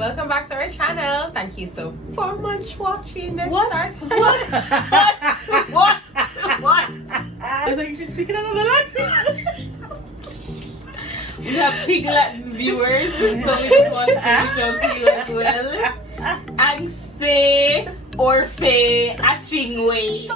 Welcome back to our channel. Thank you so much for watching. Let's What? start. What? I was like, she's speaking another language. We have pig Latin viewers, so we just want to reach out to you as well. Angste Orfe Achingwe.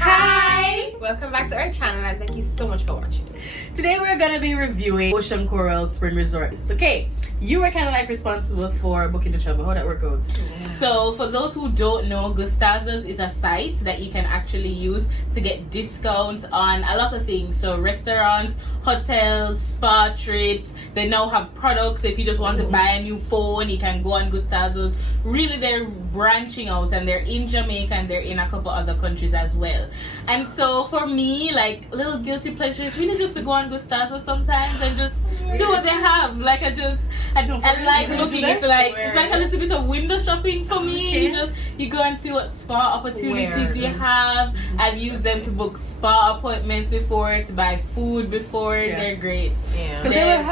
Hi! Welcome back to our channel and thank you so much for watching. Today we're gonna be reviewing Ocean Coral Spring Resort. Okay, you were kind of like responsible for booking the travel. How that work out? Yeah. So for those who don't know, Gustazos is a site that you can actually use to get discounts on a lot of things. So restaurants, hotels, spa trips. They now have products. If you just want to buy a new phone, you can go on Gustazos. Really, they're branching out and they're in Jamaica and they're in a couple other countries as well. And so for me, like little guilty pleasures, really just to go on Gustazos sometimes and just see what they have. Like I like looking. It's like a little bit of window shopping for me. You go and see what spa opportunities you have. I've used them to book spa appointments before, to buy food before. They're great. Yeah. Because they will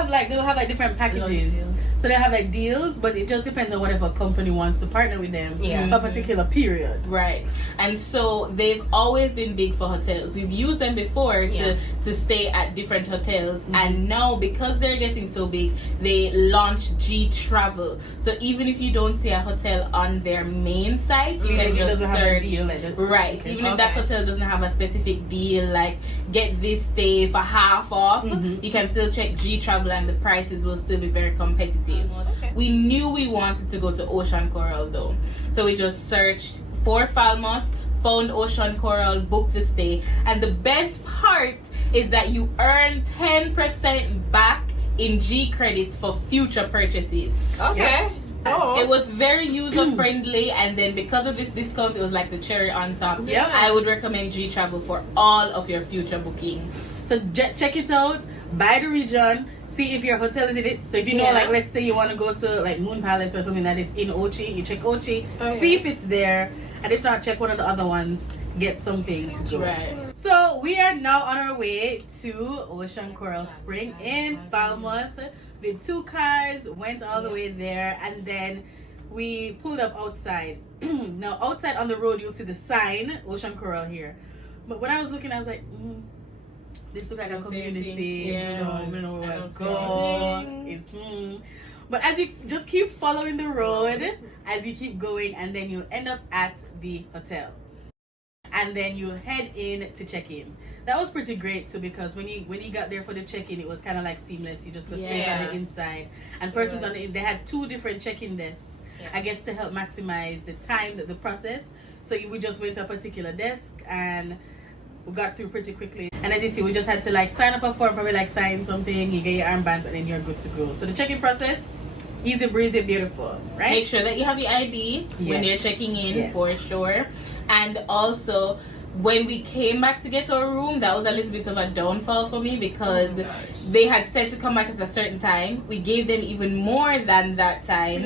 have like different packages. So they have like deals, but it just depends on whatever company wants to partner with them for a particular period. Right. And so they've always been big for hotels. We've used them before to stay at different hotels. And now because they're getting so big, they launched G Travel. So even if you don't see a hotel on their main site, you can just search. Have a deal Right. Even if that hotel doesn't have a specific deal, like get this stay for half off, you can still check G Travel and the prices will still be very competitive. Okay. We knew we wanted to go to Ocean Coral though. So we just searched for Falmouth, found Ocean Coral, booked the stay. And the best part is that you earn 10% back in G credits for future purchases. Okay. Oh. It was very user friendly, and then because of this discount, it was like the cherry on top. Yeah. I would recommend G Travel for all of your future bookings. So check it out by the region. See if your hotel is in it. So if you know, like, let's say you want to go to like Moon Palace or something that is in Ochi, you check Ochi, see if it's there, and if not, check one of the other ones, get something to go. Right. So we are now on our way to Ocean Coral Spring in Falmouth. We did 2 cars, went all the way there, and then we pulled up outside. Now outside on the road, you'll see the sign Ocean Coral here. But when I was looking, I was like, this looks like a community. But as you just keep following the road, as you keep going, and then you'll end up at the hotel, and then you head in to check in. That was pretty great too, because when you got there for the check-in, it was kind of like seamless. You just go straight on the inside, and persons on the they had 2 different check-in desks. I guess to help maximize the time the process. So we just went to a particular desk and we got through pretty quickly. And as you see, we just had to like sign up a form, probably like sign something, you get your armbands, and then you're good to go. So the check-in process, easy breezy, beautiful, right? Make sure that you have your ID when you're checking in, for sure. And also, when we came back to get our room, that was a little bit of a downfall for me, because they had said to come back at a certain time. We gave them even more than that time.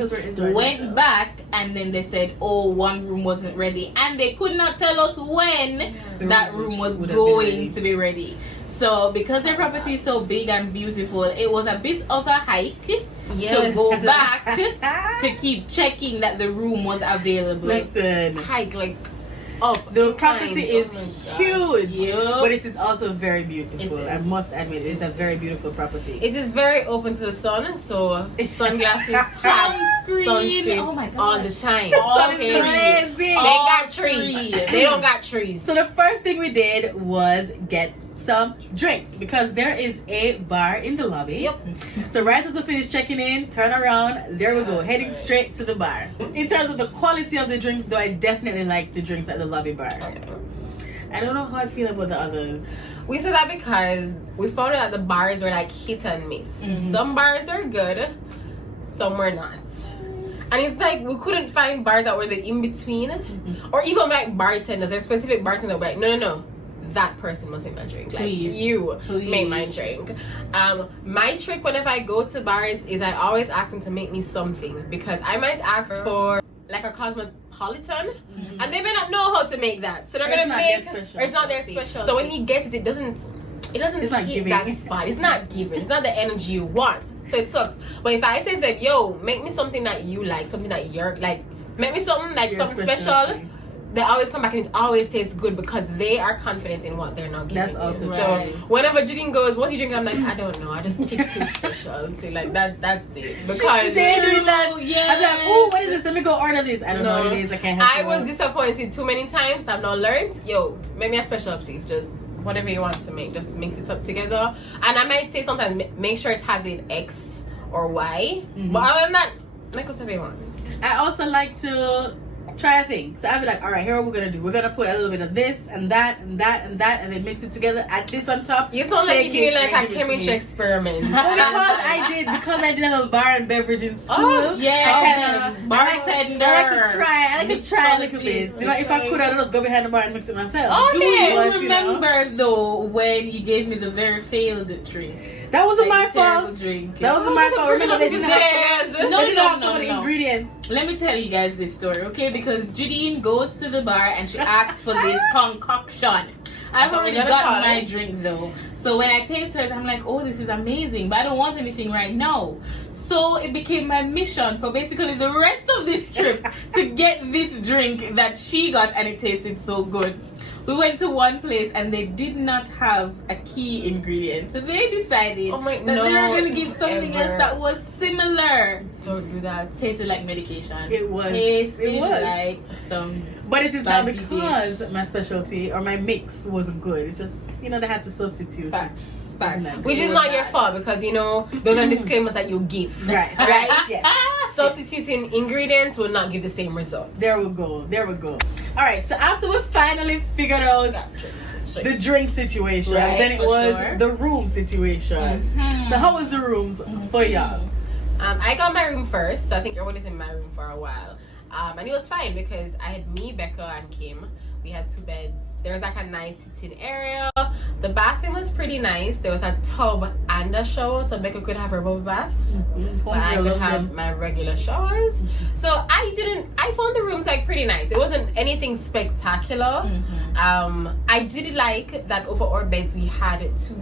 Went back, and then they said, oh, one room wasn't ready, and they could not tell us when that room was going to be ready. So because their property is so big and beautiful, it was a bit of a hike to go back to keep checking that the room was available. Listen, Hike like the property is huge, but it is also very beautiful. I must admit, it's a very beautiful property. It is very open to the sun, so sunglasses, sunscreen, oh my gosh, all the time. Crazy. They got trees. They don't got trees. So the first thing we did was get some drinks, because there is a bar in the lobby. So right as we finish checking in, turn around, there we go, heading straight to the bar. In terms of the quality of the drinks though, I definitely like the drinks at the lobby bar. I don't know how I feel about the others. We said that because we found out that the bars were like hit and miss. Some bars were good, some were not. And it's like we couldn't find bars that were the in-between. Or even like bartenders. There's specific bartenders like, no. That person must make my drink. Like, you make my drink. My trick whenever I go to bars is I always ask them to make me something, because I might ask for like a cosmopolitan and they may not know how to make that. So they're gonna make or it's not their special. So when you get it, it doesn't hit that spot. It's not given. It's not the energy you want So it sucks. But if I say like, yo, make me something that you like, something that you're like, make me something like something special. They always come back and it always tastes good because they are confident in what they're not giving. That's awesome. So whenever Julian goes, "What's you drinking?" I'm like, I don't know. I just picked his specialty. Like that's it. Because they're doing that. Yeah. I'm like, oh, what is this? Let me go order this. I don't know what it is. I can't help I was disappointed too many times. I've now learned, yo, make me a special, please. Just whatever you want to make, just mix it up together. And I might say sometimes make sure it has an X or Y. But other than that, make whatever you want. I also like to try a thing. So I'll be like, all right, here what we're gonna do. We're gonna put a little bit of this and that and that and that, and then mix it together. Add this on top. You sound like you're doing like a chemistry experiment. Well, because I did a little bar and beverage in school. Oh, yeah, bartender. I like to try a little bit. You know, if I could, I'd just go behind the bar and mix it myself. Do you remember though when you gave me the very failed drink? That wasn't my fault. Drink. That wasn't my fault. Remember, they didn't have so many ingredients. Let me tell you guys this story, okay? Because Judine goes to the bar and she asks for this concoction. I've already gotten my drink though. So when I taste hers, I'm like, oh, this is amazing. But I don't want anything right now. So it became my mission for basically the rest of this trip to get this drink that she got, and it tasted so good. We went to one place and they did not have a key ingredient. So they decided that they were going to give something else that was similar. Don't do that. Tasted like medication. It was. Tasted like some... But it is not because my specialty or my mix wasn't good. It's just, you know, they had to substitute. Facts. Which is not your fault because, you know, those are disclaimers that you give. Right. Yes. Substituting ingredients will not give the same results. There we go. All right. So after we finally figured out the drink situation, then it was the room situation. So how was the rooms for y'all? I got my room first. So I think everyone is in my room for a while. And it was fine because I had me, Becca, and Kim. We had 2 beds. There was like a nice sitting area. The bathroom was pretty nice. There was a tub and a shower, so Becca could have her bubble baths. But I could have my regular showers. So I found the rooms like pretty nice. It wasn't anything spectacular. I did like that over our beds we had 2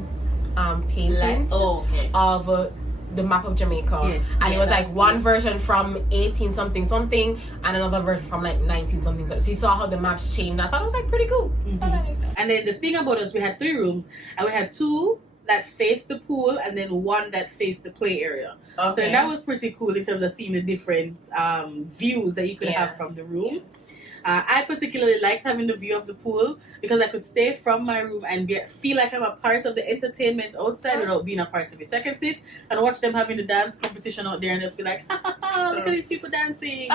paintings of the map of Jamaica, and it was like one version from 18 something something and another version from like 19 something. So you saw how the maps changed. I thought it was like pretty cool. And then the thing about us, we had 3 rooms and we had 2 that faced the pool and then 1 that faced the play area. So that was pretty cool in terms of seeing the different views that you could have from the room. I particularly liked having the view of the pool because I could stay from my room and feel like I'm a part of the entertainment outside without being a part of it. So I can sit and watch them having the dance competition out there and just be like, ha ha ha, look at these people dancing.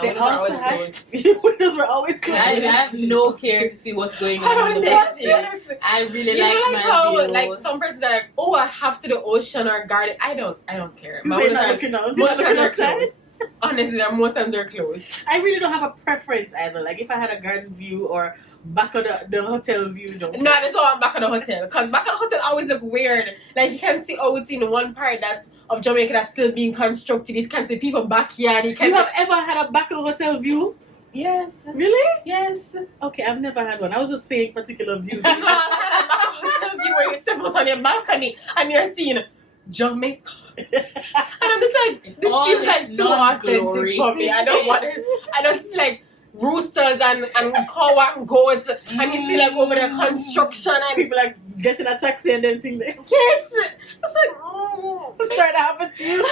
They also had windows were always closed. I have no care to see what's going on. I really like my how view. like some persons are like, oh, I have to the ocean or garden. I don't care. My windows are looking out. Most of them are closed. Honestly, most of them are closed. I really don't have a preference either. Like if I had a garden view or back of the hotel view, no, that's all back of the hotel. Because back of the hotel always look weird. Like you can see out in one part that's of Jamaica that's still being constructed. You can see people backyard. You have ever had a back of the hotel view? Yes. Really? Yes. Okay, I've never had one. I was just saying particular views. No, I've had a back of the hotel view where you step out on your balcony and you're seeing Jamaica. And I'm just like, this feels like too authentic for me. I don't want it. I don't see like roosters and cow and goats and you see like over the construction and people like getting a taxi and then thing there. Yes. It's like, oh, I'm sorry that happened to you.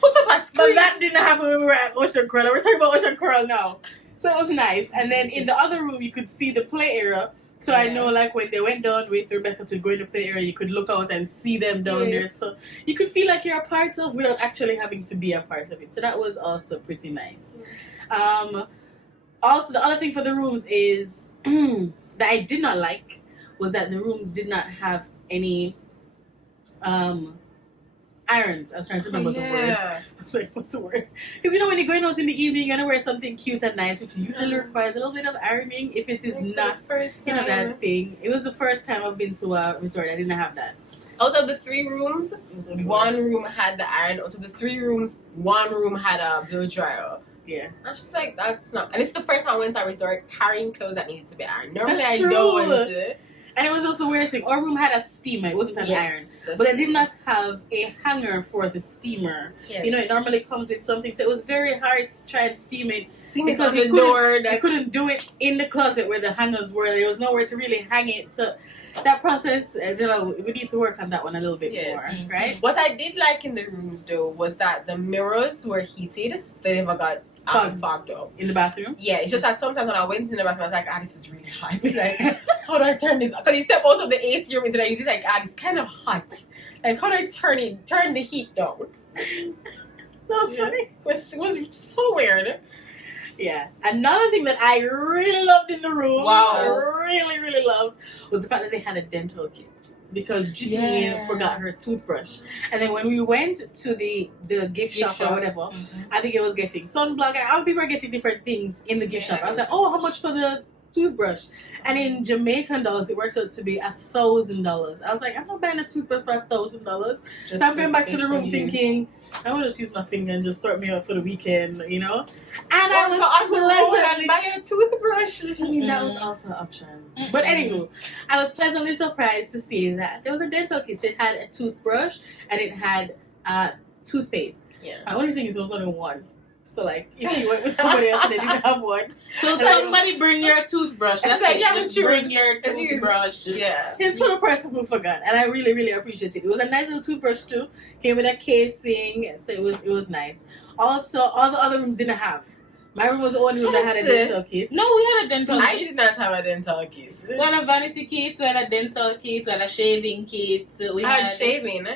Put up a screen. But that didn't happen when we were at Ocean Coral. We're talking about Ocean Coral now. So it was nice. And then in the other room you could see the play area. So I know like when they went down with Rebecca to go in the play area, you could look out and see them down there. So you could feel like you're a part of without actually having to be a part of it. So that was also pretty nice. Also, the other thing for the rooms is that I did not like was that the rooms did not have any irons. I was trying to remember the word. I was like, what's the word? Because you know when you're going out in the evening, you're gonna wear something cute and nice, which usually requires a little bit of ironing. If it is not, you know, that thing. It was the first time I've been to a resort. I didn't have that. Out of the 3 rooms, 1 room had the iron. Out of the 3 rooms, 1 room had a blow dryer. Yeah. I'm just like, that's not. And it's the first time I went to a resort carrying clothes that needed to be ironed. Normally That's I true. don't. And it was also weird thing. Our room had a steamer. It wasn't an iron. the But it did not have a hanger for the steamer. Yes. You know, it normally comes with something. So it was very hard to try and steam it. See me Because on the you door. You couldn't do it in the closet where the hangers were. There was nowhere to really hang it. So that process, we need to work on that one a little bit more, right? What I did like in the rooms though was that the mirrors were heated, so they never got fogged up. In the bathroom? Yeah, it's just that sometimes when I went in the bathroom, I was like, this is really hot. Like, how do I turn this? Because you step out of the AC room into that, you're just like, it's kind of hot. Like, how do I turn the heat down? That was funny. It was so weird. Yeah. Another thing that I really loved in the room, I really, really loved, was the fact that they had a dental kit. Because Judy forgot her toothbrush. And then when we went to the gift shop or whatever, Abigail was getting sunblock. And other people are getting different things in the gift shop. I was like, how much for the toothbrush? And in Jamaican dollars, it worked out to be $1,000. I was like, I'm not buying a toothbrush for $1,000. So I'm going back to the room thinking, I want to just use my finger and just sort me out for the weekend, you know? And I was pleasantly buying a toothbrush. I mean, that was also an option. But anywho, I was pleasantly surprised to see that there was a dental kit. So it had a toothbrush and it had toothpaste. Yeah. My only thing is there was only one. So like, if you went with somebody else and they didn't have one. So somebody bring your toothbrush. That's like, it. yeah, Just true. bring your toothbrush. Yeah. It's for the person who forgot. And I really, really appreciate it. It was a nice little toothbrush too. Came with a casing. So it was nice. Also, all the other rooms didn't have. My room was the only room that had a dental kit. No, we had a dental kit. I did not have a dental kit. We had a vanity kit, we had a dental kit, we had a shaving kit. I had shaving.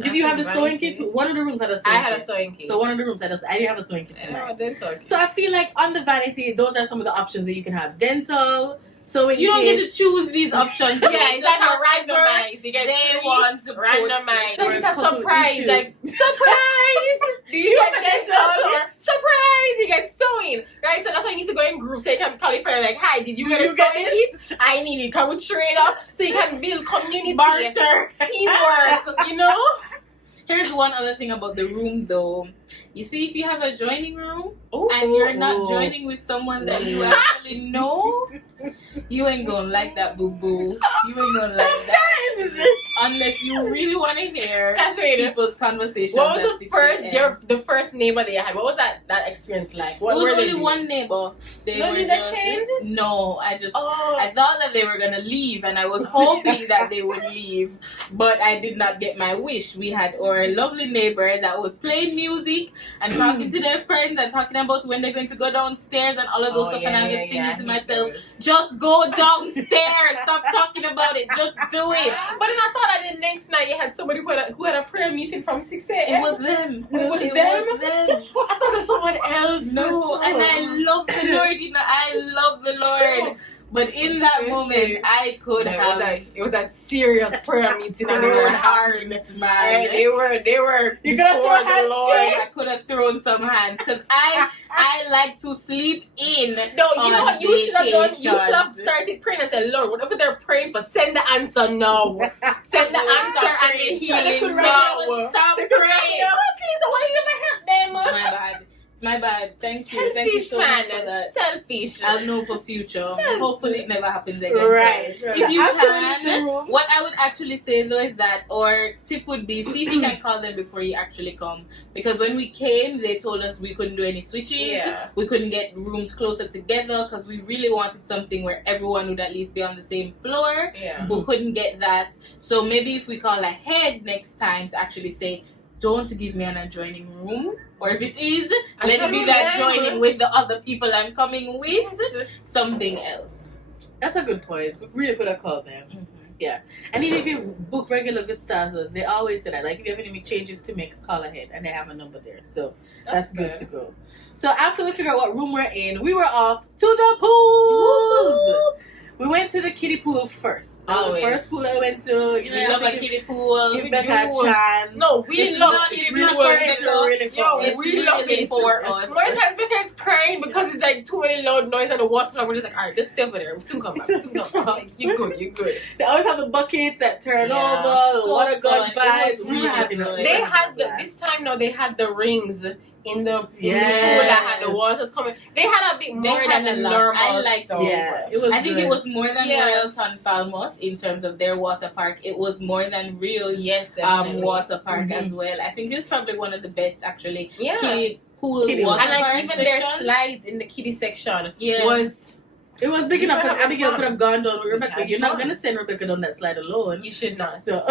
Did you have the sewing kit? One of the rooms had a sewing kit. I had a sewing kit. So one of the rooms had I didn't have a sewing kit in mine. Dental kit. So I feel like on the vanity, those are some of the options that you can have. Dental, sewing You don't kit. get to choose these options. Yeah, it's like a randomized. You get They three want to randomized. put- It's a couple surprise. issues. Like, surprise! Do you get dental or surprise? You get sewing. Right? So that's why you need to go in groups so you can call your friend like, hi, did you get a sewing kit? I need it. Come with trade up so you can build community. Barter. Teamwork, you know? Here's one other thing about the room though. You see, if you have a joining room and you're not joining with someone that you actually know, you ain't gonna like that, boo boo. You ain't gonna like that. Unless you really want to hear people's conversations. What was the first neighbor that you had? What was that experience like? What There was were they only doing? one neighbor. Did that change? No, I thought that they were gonna leave, and I was hoping that they would leave, but I did not get my wish. We had our lovely neighbor that was playing music and talking to their friends and talking about when they're going to go downstairs and all of those stuff. And I'm just thinking to myself, just go downstairs. Stop talking about it. Just do it. But then I thought that the next night you had somebody who had a prayer meeting from 6 a.m. It was them. It was them? I thought it was someone else. No, and I love the Lord. You know, I love the Lord. But in that moment, I could have. It was a serious prayer meeting, and they were hard, man. They were. You could have thrown the Lord. I could have thrown some hands because I like to sleep in. No, you know what you should have done? You should have started praying and said, Lord, whatever they're praying for, send the answer now. Send the answer and the healing now. Stop praying. Exactly. So why you never help them? My bad. My bad. Thank you. Selfish, Thank you so much for man. that. Selfish. I'll know for future. Yes. Hopefully it never happens again. Right. If you can, what I would actually say though is that our tip would be see if you can call them before you actually come. Because when we came, they told us we couldn't do any switches. Yeah. We couldn't get rooms closer together because we really wanted something where everyone would at least be on the same floor. Yeah. We couldn't get that. So maybe if we call ahead next time to actually say, don't give me an adjoining room. Or if it is, let it be that joining with the other people I'm coming with. Something else. That's a good point. We really could have called them. Mm-hmm. Yeah. And even if you book regular Gustazos, they always say that. Like, if you have any changes to make, a call ahead. And they have a number there. So that's good to go. So after we figure out what room we're in, we were off to the pools. We went to the kiddie pool first. The first pool I went to, you know, we love a kiddie pool. Give Becca a chance. No, we love kiddie pool. It's really fun. Yo, we love it for us. Most times Becca's crying because it's like too many loud noise and the water, and we're just like, alright, just stay over there. We'll soon come back. Like, you're good. They always have the buckets that turn over, the water gun vibes. We were having a They had this time now. how they had the rings in the pool Yes. that had the waters coming. They had a bit more than the normal I liked stuff. it. Yeah, it was. I think good. it was more than Yeah. Royalton Falmouth in terms of their water park. It was more than Rio's Yes, definitely. water park Mhm. as well. I think it's probably one of the best actually. Yeah. Kiddie pool Kiddie. water And like park even their section. slides in the kiddie section Yeah. was. It was big enough because Yeah. Abigail could have gone down with Rebecca. Had You're not fun. gonna send Rebecca down that slide alone. You should not. So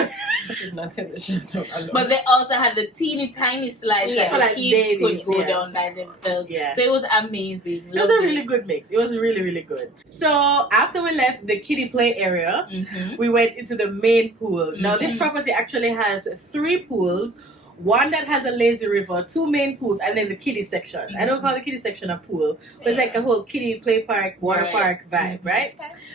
You should not send the shit up alone. But they also had the teeny tiny slides Yeah. that the Like kids babies, could go yes. down by themselves. Yeah. So it was amazing. it was a really good mix. It was really, really good. So after we left the kiddie play area, Mm-hmm. we went into the main pool. Now this Mhm. property actually has 3 pools. One that has a lazy river, 2 main pools, and then the kiddie section. I don't call the kiddie section a pool, but it's like a whole kiddie play park, water Right. park vibe, right?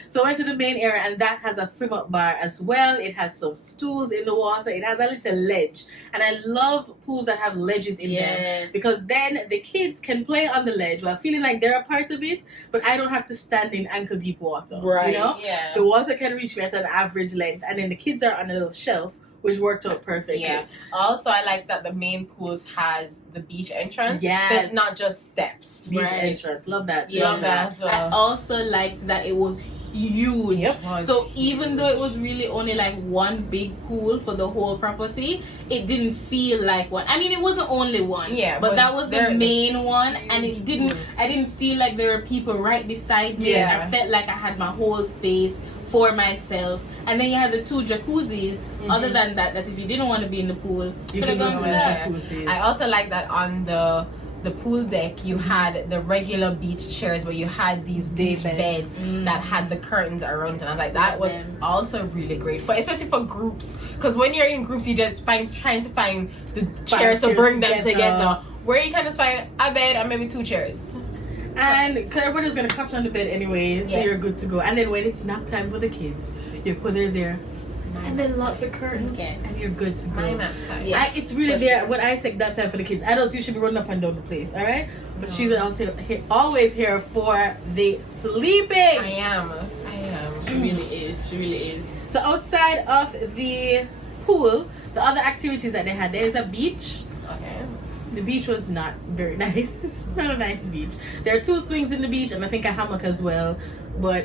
So I went to the main area, and that has a swim up bar as well. It has some stools in the water. It has a little ledge, and I love pools that have ledges in them Yes. because then the kids can play on the ledge while feeling like they're a part of it, but I don't have to stand in ankle deep water. Right. You know, Yeah. the water can reach me at an average length, and then the kids are on a little shelf, which worked out perfectly. Yeah. Also, I like that the main pools has the beach entrance. So Yes. it's not just steps. Beach Right. entrance, love that. Yeah. Love that as I well. also liked that it was huge. Yep. So even though it was really only like one big pool for the whole property, it didn't feel like one. I mean, it wasn't only one. Yeah, but but that was the there- main one, and it didn't. I didn't feel like there were people right beside me. Yeah. I felt like I had my whole space for myself. And then you had the 2 jacuzzis. Other than that, if you didn't want to be in the pool, You could can have go gone to to the that. jacuzzis. I also like that on the pool deck you had the regular beach chairs, but you had these Day beach beds. beds that had the curtains around it, and I was like, that was them. also really great for, especially for groups, because when you're in groups you just trying to find the chairs to chairs bring them together. together, where you can just find a bed and maybe 2 chairs. And because everybody's gonna catch on the bed anyway, so Yes. you're good to go. And then when it's nap time for the kids, you put her there, and then lock the curtain, Okay. and you're good to go. My nap time. Yeah. It's really For there sure. when I say nap time for the kids. Adults, you should be running up and down the place, all right? But she's also always here for the sleeping. I am. She really is. She really is. So outside of the pool, the other activities that they had, there's a beach. Okay. The beach was not very nice. It's not a nice beach. There are 2 swings in the beach and I think a hammock as well, but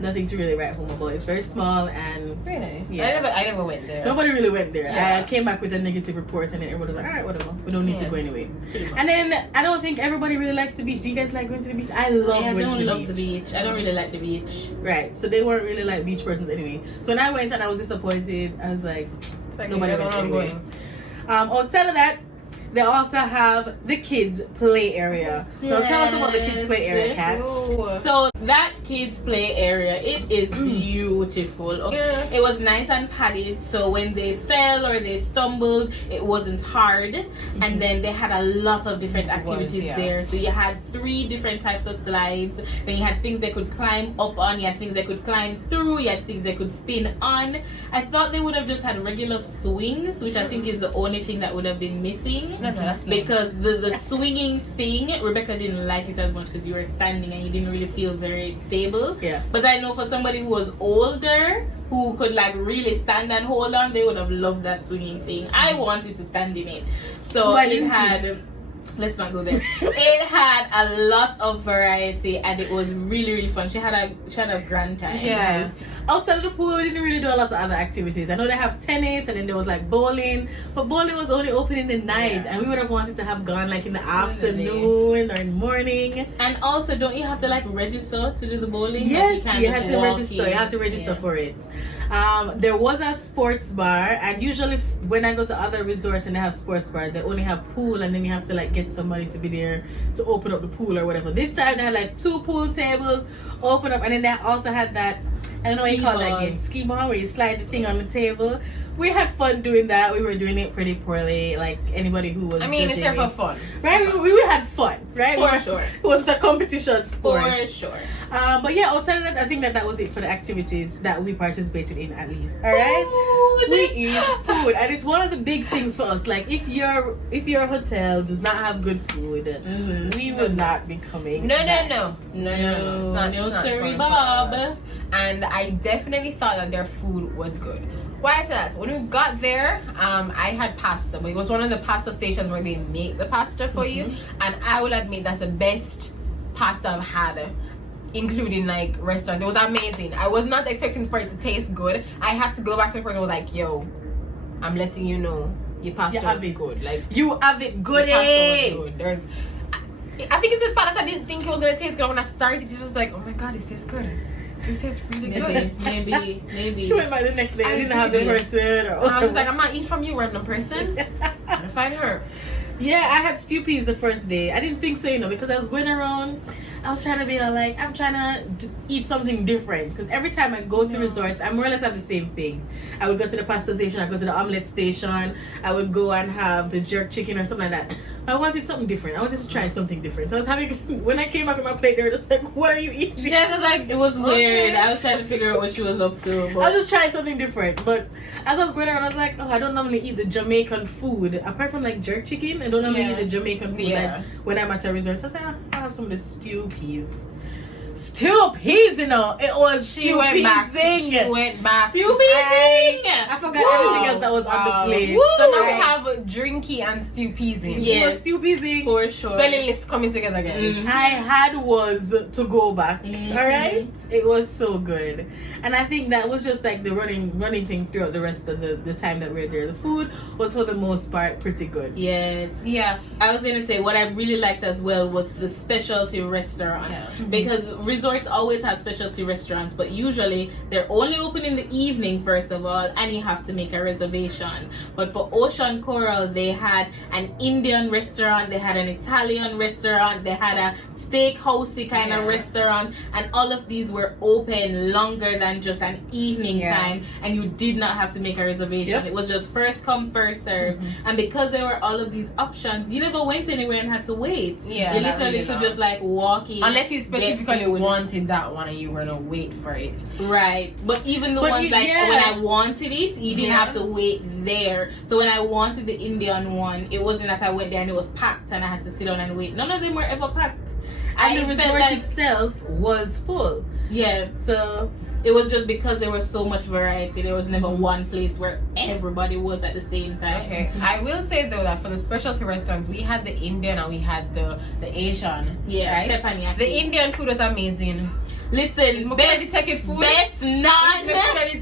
nothing to really write home about. It's very small and Really? Yeah. I never went there. nobody really went there. Yeah. I came back with a negative report and then everybody was like, alright, whatever. We don't need to Yeah. go anyway. Pretty much. And then I don't think everybody really likes the beach. Do you guys like going to the beach? I love I going don't to the love beach. the beach. I don't really like the beach. Right. So they weren't really like beach persons anyway. So when I went and I was disappointed, I was like, It's like, nobody I went don't know anyway. I'm going. Outside of that, they also have the kids play area. Now tell us about the kids play area, Kat. Oh. So that kids play area, it is beautiful. Okay. Yeah. It was nice and padded, so when they fell or they stumbled, it wasn't hard. And then they had a lot of different It was, activities yeah. there. So you had 3 different types of slides. Then you had things they could climb up on. You had things they could climb through. You had things they could spin on. I thought they would have just had regular swings, which I think is the only thing that would have been missing. No, that's not- Because the swinging thing, Rebecca didn't like it as much because you were standing and you didn't really feel very stable. Yeah. But I know for somebody who was older, who could like really stand and hold on, they would have loved that swinging thing. I wanted to stand in it. So Why it didn't you? had... Let's not go there. It had a lot of variety and it was really, really fun. She had a grand time. Yeah. Outside of the pool, we didn't really do a lot of other activities. I know they have tennis and then there was like bowling, but bowling was only open in the night, Yeah. and we would have wanted to have gone like in the Definitely. afternoon or in the morning. And also, don't you have to like register to do the bowling? Like, Yes, can't you just had to walk register. in. You had to register Yeah. for it. There was a sports bar, and usually when I go to other resorts and they have sports bar, they only have pool, and then you have to like get somebody to be there to open up the pool or whatever. This time they had like 2 pool tables open up, and then they also had that, I don't know what you call that Ski game, ski ball, where you slide the thing on the table. We had fun doing that. We were doing it pretty poorly, like anybody who was. I mean, it's judging there it. for fun. Right? We had fun, right? For sure. It wasn't a competition sport. For sure. But yeah, outside of that, I think that was it for the activities that we participated in, at least. All right, Food. we eat food, and it's one of the big things for us. Like if your hotel does not have good food, we will not be coming. No. back. No, No, it's not sorry, fun for Bob. us. And I definitely thought that their food was good. Why is that? When we got there, I had pasta, but it was one of the pasta stations where they make the pasta for you, and I will admit that's the best pasta I've had, including like restaurant. It was amazing. I was not expecting for it to taste good. I had to go back to the person and was like, yo, I'm letting you know your pasta was good. Like, you have it good. The pasta was good. I think it's the fact that I didn't think it was gonna taste good. When I started, it was just like, oh my god, this tastes good. This tastes really good. Maybe. She went by the next day. I didn't have the person. Or I was like, I'm not eating from you, random person. I'm gonna find her. Yeah, I had stew peas the first day. I didn't think so, because I was going around. I was trying to be like, I'm trying to eat something different. Because every time I go to resorts, I more or less have the same thing. I would go to the pasta station, I go to the omelette station, I would go and have the jerk chicken or something like that. I wanted something different. I wanted to try something different. So I was having, when I came up with my plate, they were just like, what are you eating? Yeah, like, it was weird. I was trying to figure out what she was up to. But... I was just trying something different. But as I was going around, I was like, oh, I don't normally eat the Jamaican food. Apart from like jerk chicken, I don't normally eat the Jamaican food like, when I'm at a resort. So I was like, I'll have some of the stew peas. Stew peas, it was she went peasing. back. She went back. Stew peasing. I forgot everything else that was on the plate. Woo. So now we have drinky and stew peasing. Yes, it was stew peasing for sure. Spelling list coming together, guys. I had was to go back. All right, it was so good, and I think that was just like the running thing throughout the rest of the time that we were there. The food was for the most part pretty good. Yes. Yeah. I was gonna say what I really liked as well was the specialty restaurants because resorts always have specialty restaurants, but usually they're only open in the evening first of all, and you have to make a reservation. But for Ocean Coral, they had an Indian restaurant, they had an Italian restaurant, they had a steakhousey kind of restaurant, and all of these were open longer than just an evening time, and you did not have to make a reservation. It was just first come first serve, and because there were all of these options, you never went anywhere and had to wait. You literally could just like walk in, unless you specifically wanted that one and you were gonna wait for it. Right. But even the ones like when I wanted it, you didn't have to wait there. So when I wanted the Indian one, it wasn't that I went there and it was packed and I had to sit down and wait. None of them were ever packed. And the resort itself was full. Yeah. So it was just because there was so much variety. There was never one place where everybody was at the same time. Okay. I will say though that for the specialty restaurants, we had the Indian and we had the Asian. Yeah, right? teppanyaki. The Indian food was amazing. Listen, best take it food. Best naan.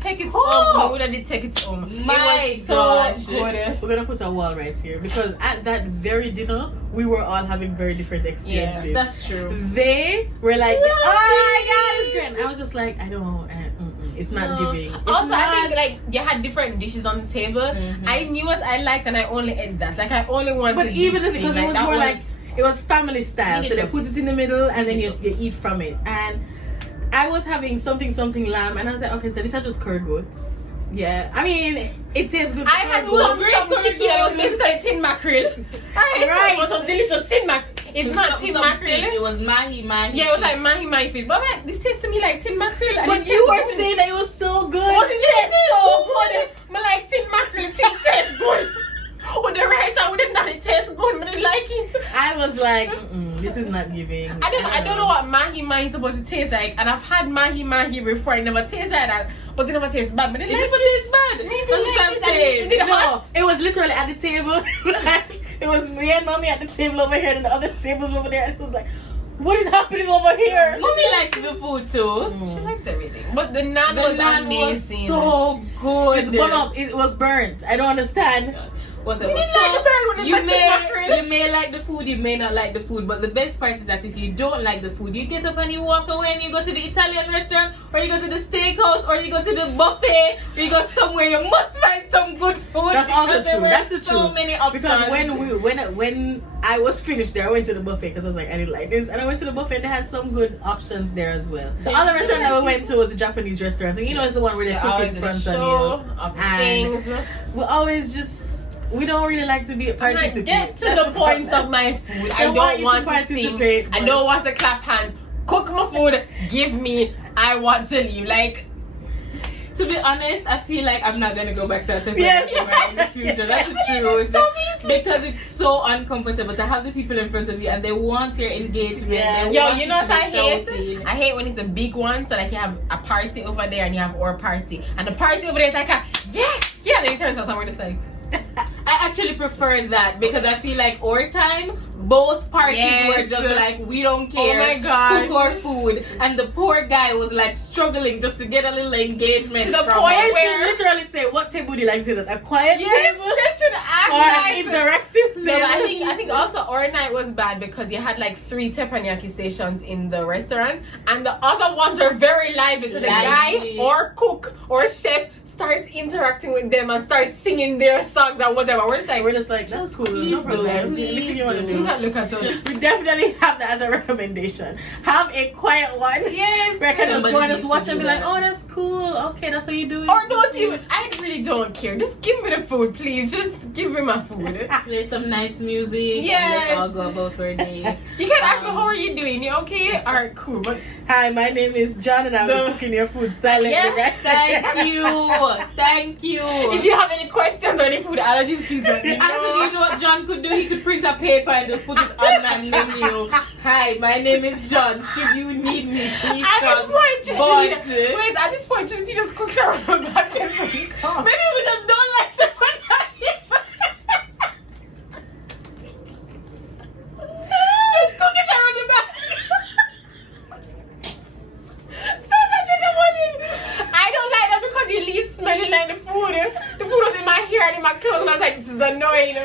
Take it home. Take it home. My it was so good. We're gonna put a wall right here because at that very dinner, we were all having very different experiences. Yeah, that's true. They were like, "Oh my god, it's great!" And I was just like, "I don't. It's not giving." It's also, not... I think like you had different dishes on the table. I knew what I liked, and I only ate that. Like I only wanted. But even because it was more like it was family style, so they love put it in the middle, and then you eat from it. And I was having something lamb, and I was like, okay, so these are just curd goats. Yeah, I mean, it tastes good. I had some chicken that was basically tin mackerel. It was delicious tin mackerel. It's not tin mackerel. It was mahi. Yeah, it was like mahi fish. But like, this tastes to me like tin mackerel. But you were saying that it was so good. Wasn't it so good? But like tin mackerel, it tastes good. With the rice and with it not, it tastes good, but I like it. I was like, this is not giving. I don't know what mahi is supposed to taste like, and I've had mahi before. It never tastes like that, but it never tastes bad. But it never tastes bad. It was literally at the table. Like it was me and mommy at the table over here, and the other tables over there. And it was like, what is happening over here? Mommy likes the food too. She likes everything. But the naan was amazing. Was so good. It's burnt up. It was burnt. I don't understand. Whatever. So you may like the food, you may not like the food, but the best part is that if you don't like the food, you get up and you walk away and you go to the Italian restaurant, or you go to the steakhouse, or you go to the buffet, or you go somewhere. You must find some good food. That's also true. That's the truth. So many options. Because when I was finished there, I went to the buffet because I was like, I didn't like this, and I went to the buffet and they had some good options there as well. The other restaurant that we went to was a Japanese restaurant, and it's the one where they cook in front of you, and we always just. We don't really like to be participate. Get to the point of my food. I don't want to sing. I don't want to clap hands. Cook my food. Give me. I want to leave. Like, to be honest, I feel like I'm not gonna go back to that in the future. That's the truth. Because it's so uncomfortable to have the people in front of you and they want your engagement. Yo, you know what I hate? I hate when it's a big one. So like you have a party over there and you have our party, and the party over there is like Yeah, then he turns out somewhere just like. I actually prefer that because I feel like our time, both parties Yes. were just like, we don't care. Oh my gosh. Cook our food. And the poor guy was like struggling just to get a little engagement To the from point us. They should literally say, what table do you like to sit at? A quiet Yes, table? they should act Or like an interactive No, table? but I think also our night was bad because you had like 3 teppanyaki stations in the restaurant, and the other ones are very lively. So the guy Lively. or cook or chef starts interacting with them and starts singing their songs and whatever. We're just like, We're just like, that's Just cool. please No problem. do. Anything you want to Please do do. not look at us. We definitely have that as a recommendation. Have a quiet one. Yes. Where I can just Somebody go and needs just to watch and do be like, that. oh, that's cool. Okay, that's what you do. Or don't even. I really don't care. Just give me the food, please. Just give me my food. Play some nice music. Yes. And let's all go about our day. You can ask me, how are you doing? You okay? Alright, cool. But Hi, my name is John, and I'll be cooking your food silently. Yes, right? Thank you. Thank you. if you have any questions or any food allergies, please let me know. Actually, you know what John could do? He could print a paper and just put it on my menu. Hi, my name is John. Should you need me, please At this come. point, But wait, at this point, you just cooked around the back and everything. maybe we just don't like to put that in. Just cook it around the back. I don't like that because you leave smelling like the food. The food was in my hair and in my clothes, and I was like, this is annoying.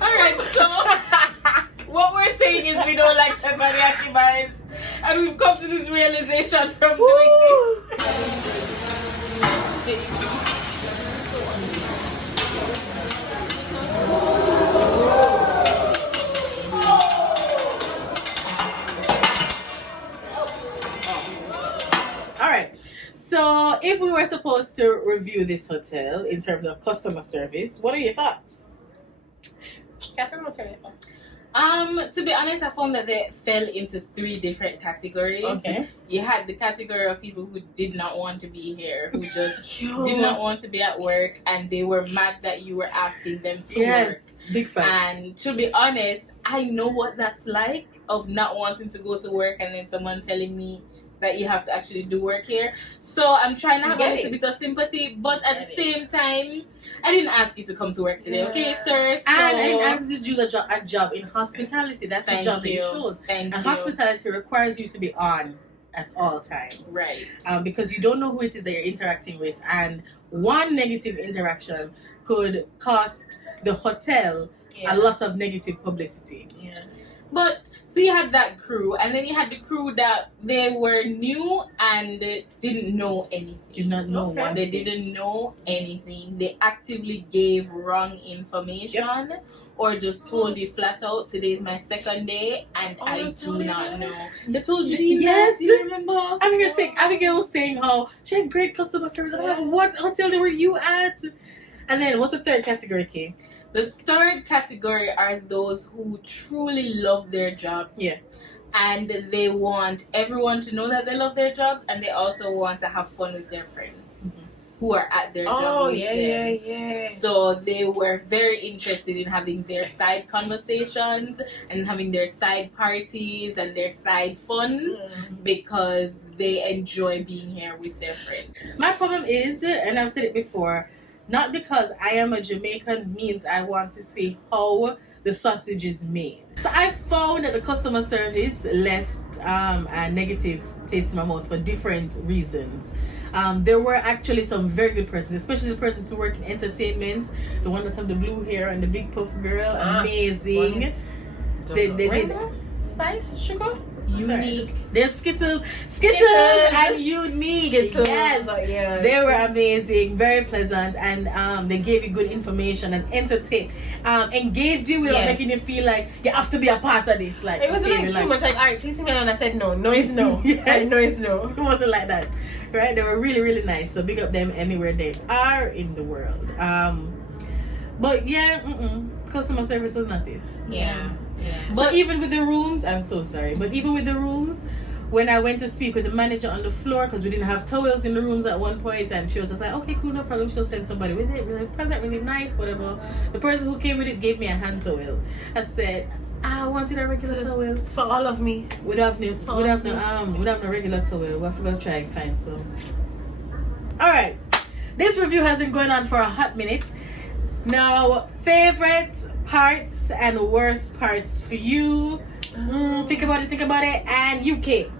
Alright, so what we're saying is we don't like teppanyaki bars, and we've come to this realization from doing this. All right. So, if we were supposed to review this hotel in terms of customer service, what are your thoughts? To be honest, I found that they fell into 3 different categories. Okay. You had the category of people who did not want to be here, who just did not want to be at work, and they were mad that you were asking them to work. Yes, big facts. And to be honest, I know what that's like of not wanting to go to work and then someone telling me that you have to actually do work here. So I'm trying to have a Get little it. bit of sympathy, but at the Get same time, I didn't ask you to come to work today, okay, sir? So And I didn't ask you to do a job in hospitality. That's the Thank job that you you. chose. Thank And you. hospitality requires you to be on at all times. Right. Because you don't know who it is that you're interacting with. And one negative interaction could cost the hotel a lot of negative publicity. Yeah. But so you had that crew, and then you had the crew that they were new and didn't know anything. Did not know Okay. one They thing. didn't know anything. They actively gave wrong information or just told you flat out, today's my second day and Oh, I they do told you not that? know. They told you these Yes. Do you remember? Abigail was saying how she had great customer service. I'm like, what hotel were you at? And then what's the third category, Kay? The third category are those who truly love their jobs. Yeah. And they want everyone to know that they love their jobs, and they also want to have fun with their friends who are at their job Oh, with yeah, them. yeah. So they were very interested in having their side conversations and having their side parties and their side fun because they enjoy being here with their friends. My problem is, and I've said it before, not because I am a Jamaican means I want to see how the sausage is made. So I found that the customer service left a negative taste in my mouth for different reasons. There were actually some very good persons, especially the persons who work in entertainment, the one that have the blue hair and the big puff girl, amazing. They did Spice, sugar, Unique. There's Skittles and Unique. Skittles. Yes. Oh, yeah. They were amazing, very pleasant, and they gave you good information and engaged you without Yes. making you feel like you have to be a part of this. Like It wasn't okay, like too much like, alright, please leave me alone. I said no. No is no. Yes. And no is no. It wasn't like that, right? They were really, really nice. So big up them anywhere they are in the world. But yeah, customer service was not it. Yeah. So even with the rooms, I'm so sorry, but even with the rooms, when I went to speak with the manager on the floor, because we didn't have towels in the rooms at one point, and she was just like, okay, cool, no problem, she'll send somebody with it. We're like, present, really nice, whatever. The person who came with it gave me a hand towel. I said, I wanted a regular towel. It's for all of me. We'd have no regular towel. We have to try and find some. All right. this review has been going on for a hot minute. Now, favorite parts and worst parts for you. Think about it. And UK.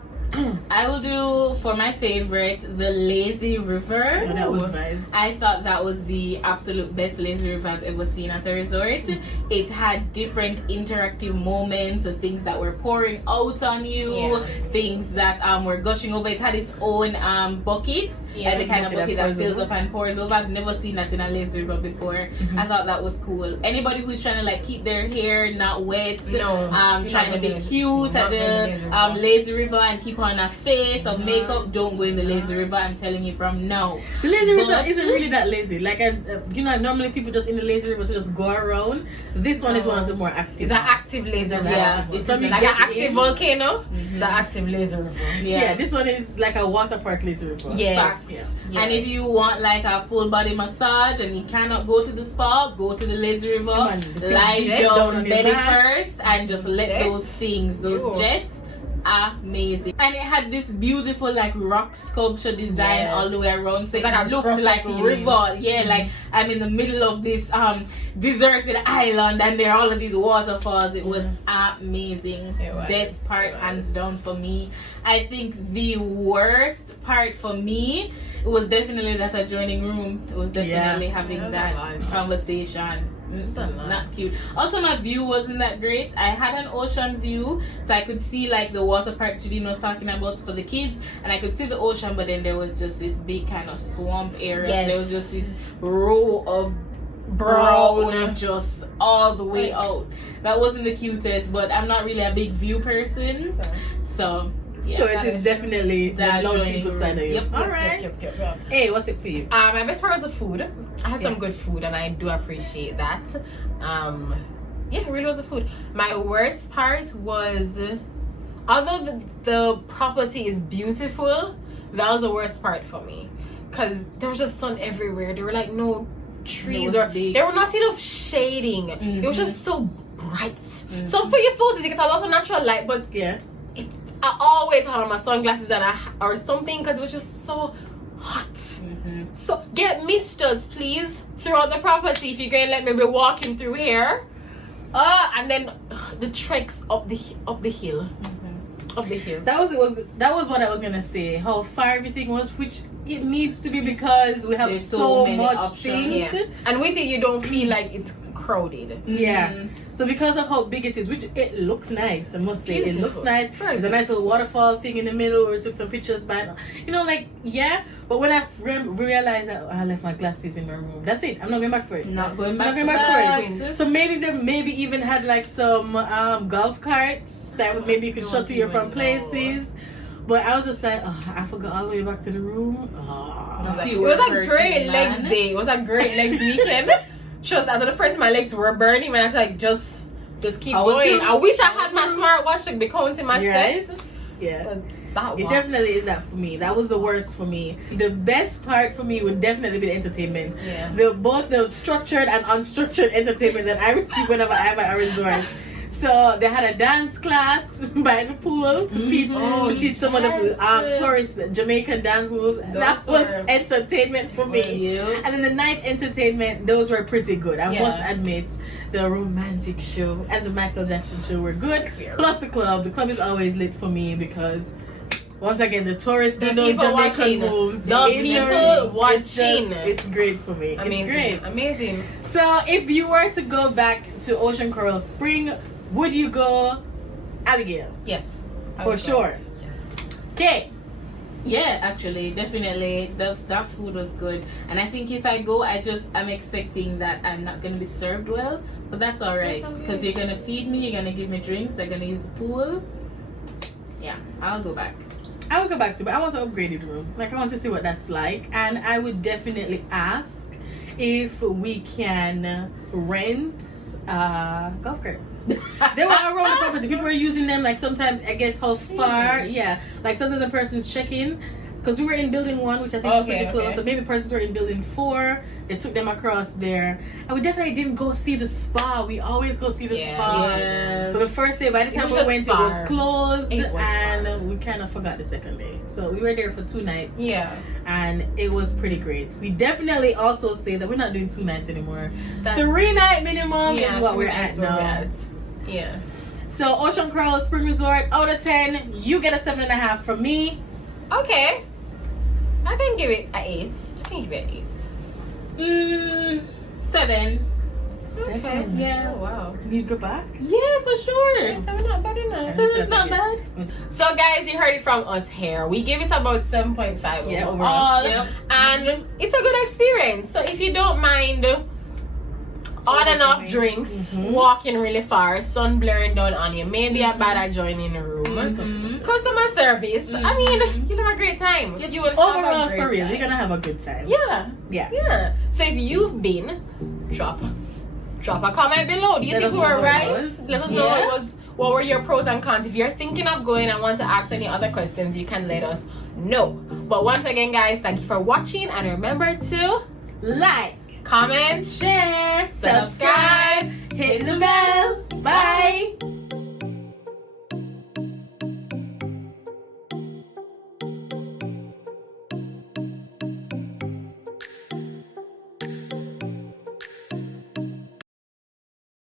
I will do for my favorite the lazy river. Oh, that was vibes. I thought that was the absolute best lazy river I've ever seen at a resort. It had different interactive moments of things that were pouring out on you, things that were gushing over. It had its own bucket, like the kind of bucket that fills up and pours over. I've never seen that in a lazy river before. I thought that was cool. Anybody who's trying to like keep their hair not wet, trying to be cute at the lazy river and keep on a face of makeup, don't go in the lazy river. I'm telling you from now. The lazy river isn't really that lazy. Like, normally people just in the lazy river so just go around. This one is one of the more active. It's an active lazy river. Yeah, It's like an active volcano. It's an active lazy river. Yeah, this one is like a water park lazy river. Yes. Yeah. And if you want like a full body massage and you cannot go to the spa, go to the lazy river, lie down belly first and just let those things, those jets. Amazing. And it had this beautiful like rock sculpture design all the way around, so it looked like a river. Like I'm in the middle of this deserted island and there are all of these waterfalls. It was amazing. Best part hands down for me. I think the worst part for me, it was definitely that adjoining room. It was definitely having that conversation. Not cute. Also, my view wasn't that great. I had an ocean view, so I could see like the water park Jadine was talking about for the kids, and I could see the ocean, but then there was just this big kind of swamp area. So there was just this row of brown just all the way out. That wasn't the cutest, but I'm not really a big view person, so so it is definitely the long people side of you. Yep. Hey, what's it for you? My best part was the food. I had some good food and I do appreciate that. It really was the food. My worst part was, although the property is beautiful, that was the worst part for me. Because there was just sun everywhere. There were like no trees there were not enough shading. It was just so bright. So for your photos, you get a lot of natural light, but I always had on my sunglasses or something because it was just so hot. So get misters, please, throughout the property if you're going to let me be walking through here. And then the treks up the hill. Up the hill. That was what I was gonna say. How far everything was, which it needs to be because we have so much things. And with it, you don't feel like it's crowded. So because of how big it is, which it looks nice, I must say, Beautiful. it looks nice. There's a nice little waterfall thing in the middle where we took some pictures by, but when I realized that I left my glasses in my room, that's it. I'm not going back for it. Not going back for it. So maybe they even had like some golf carts that maybe you could shuttle you from places. But I was just like, I forgot all the way back to the room. It was a great legs day. It was a great legs weekend. Just after the first, my legs were burning, and I was like, just keep going. I wish I had my smartwatch to be counting my steps. Yeah, but it definitely is that for me. That was the worst for me. The best part for me would definitely be the entertainment. Both the structured and unstructured entertainment that I receive whenever I'm at a resort. So they had a dance class by the pool to teach some of the tourist Jamaican dance moves. That was entertainment for me. And then the night entertainment, those were pretty good. I must admit, the romantic show and the Michael Jackson show were good. Plus the club. The club is always lit for me because once again the tourists do those Jamaican moves. The people watching. It's great for me. Amazing. It's great. Amazing. So if you were to go back to Ocean Coral Spring, would you go, Abigail? Yes. For sure. Yes. Okay. Yeah, actually, definitely. That food was good. And I think if I go, I'm expecting that I'm not going to be served well. But that's alright. Because you're going to feed me, you're going to give me drinks, they're going to use the pool. Yeah, I'll go back. I would go back to, but I want to upgrade the room. Like, I want to see what that's like. And I would definitely ask if we can rent a golf cart. They were around the property. People were using them, like sometimes I guess how far, like sometimes the person's checking because we were in building 1, which I think is pretty close. So maybe persons were in building 4, They took them across there, and we definitely didn't go see the spa. We always go see the spa. Yes. But the first day, by the time we went, it was closed, and we kind of forgot the second day. So we were there for 2 nights. Yeah. And it was pretty great. We definitely also say that we're not doing 2 nights anymore. That's, 3-night minimum is what we're at now. Yeah. So Ocean Curl Spring Resort, out of 10, you get a 7.5 from me. Okay. I can give it an 8. I can give it an 8. 7. 7. Yeah. Oh wow. You need to go back? Yeah, for sure. Yeah, 7 not bad enough. 7's not bad. So guys, you heard it from us here. We give it about 7.5 Yeah, overall. Yep. And it's a good experience. So if you don't mind on and off drinks, walking really far, sun blaring down on you, maybe a bad at joining the room, customer service, I mean, you'll have a great time. You will Overall, have a great for real, time. you're gonna have a good time. Yeah. Yeah. Yeah. So if you've been, drop a comment below. Do you think we were right? Let us know what were your pros and cons. If you're thinking of going and want to ask any other questions, you can let us know. But once again, guys, thank you for watching, and remember to Like, comment, Share. subscribe, hit the bell.